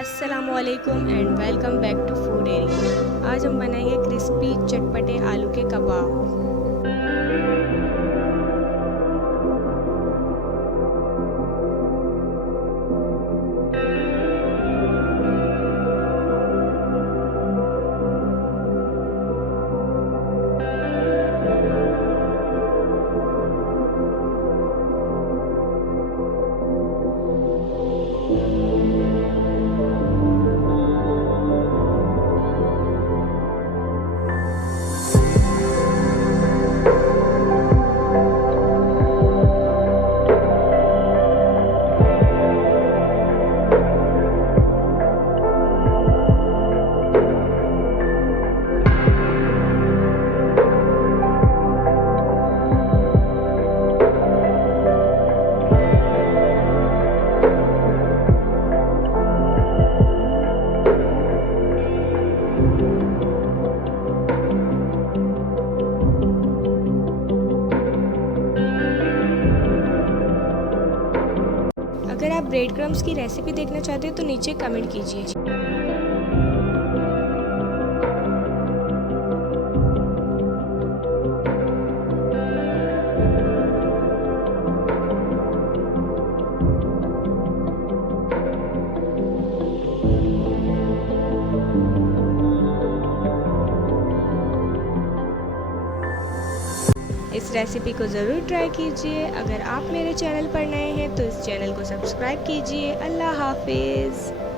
अस्सलामुअलैकुम and welcome back to food area. आज हम बनाएंगे क्रिस्पी चटपटे आलू के कबाब। अगर आप ब्रेड क्रम्स की रेसिपी देखना चाहते हो तो नीचे कमेंट कीजिए। इस रेसिपी को ज़रूर ट्राई कीजिए। अगर आप मेरे चैनल पर नए हैं तो इस चैनल को सब्सक्राइब कीजिए। अल्लाह हाफिज़।